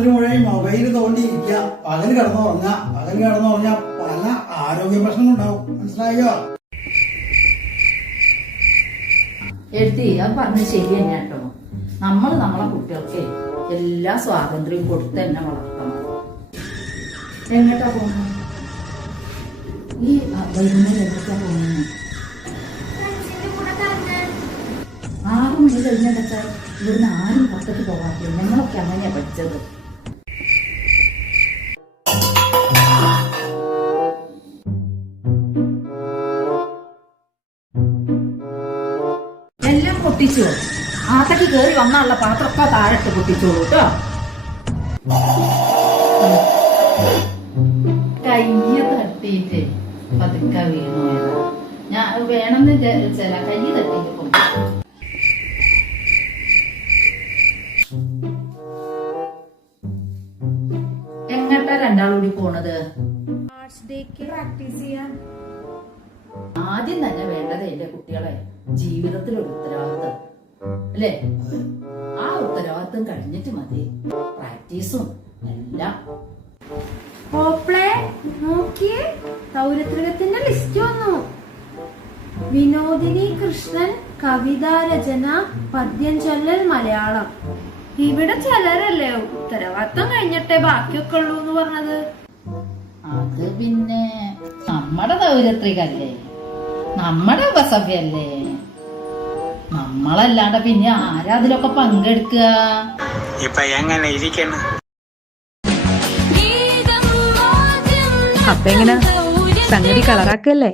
രാത്രി മുഴുവൻ മൊബൈൽ തോണ്ടിയിരിക്കുക, പകൽ കിടന്നുറങ്ങാ പല ആരോഗ്യ പ്രശ്നങ്ങളുണ്ടാവും. മനസ്സിലായോ? എഴുതി അത് പറഞ്ഞത് ശരി തന്നെ കേട്ടോ. നമ്മളെ കുട്ടികൾക്ക് എല്ലാ സ്വാതന്ത്ര്യവും കൊടുത്ത് തന്നെ വളർത്തണം. എങ്ങോട്ടാ പോകുന്നത്? ഈ വൈകുന്നേരം എങ്ങോട്ടാ പോകുന്നത്? 6 മണി കഴിഞ്ഞാൽ ഇവിടുന്ന് ആരും പുറത്തേക്ക് പോകാറില്ല. ഞങ്ങളൊക്കെ അങ്ങനെയാ പഠിച്ചത്. എല്ലാം പൊട്ടിച്ചോ? ആത്തക്ക് കയറി വന്നുള്ള പാത്രമൊക്കെ താഴെട്ട് പൊട്ടിച്ചോളൂ കേട്ടോ. കയ്യ് തട്ടിയിട്ട് പതുക്ക വീണു. ഞാൻ വേണമെന്ന് വിചാരിച്ചാ കയ്യ് തട്ടിയിട്ട് പോകും. എങ്ങട്ടാ രണ്ടാളൂടി പോണത്? പ്രാക്ടീസ് ചെയ്യാൻ. ആദ്യം തന്നെ വേണ്ടത് എന്റെ കുട്ടികളെ ജീവിതത്തിൽ ഒരു ഉത്തരവാദിത്തം അല്ലേ? ആ ഉത്തരവാദിത്തം കഴിഞ്ഞിട്ട് മതി പ്രാക്ടീസും എല്ലാം. നോക്കിയേ, പൗരത്രികത്തിന്റെ ലിസ്റ്റ് വന്നു. വിനോദിനി കൃഷ്ണൻ കവിതാ രചന, പദ്യം ചൊല്ലൽ, മലയാളം. ഇവിടെ ചിലരല്ലേ ഉത്തരവാദിത്തം കഴിഞ്ഞിട്ടേ ബാക്കിയൊക്കെ ഉള്ളൂ എന്ന് പറഞ്ഞത്. അത് പിന്നെ നമ്മുടെ പൗരത്രികല്ലേ, നമ്മുടെ ഉപസഭ്യല്ലേ. നമ്മളല്ലാണ്ട് പിന്നെ ആരാ അതിലൊക്കെ പങ്കെടുക്കുക? ഇപ്പൊ എങ്ങനെ ഇരിക്കണം? അപ്പൊ എങ്ങനെ സംഗതി കളറാക്കല്ലേ?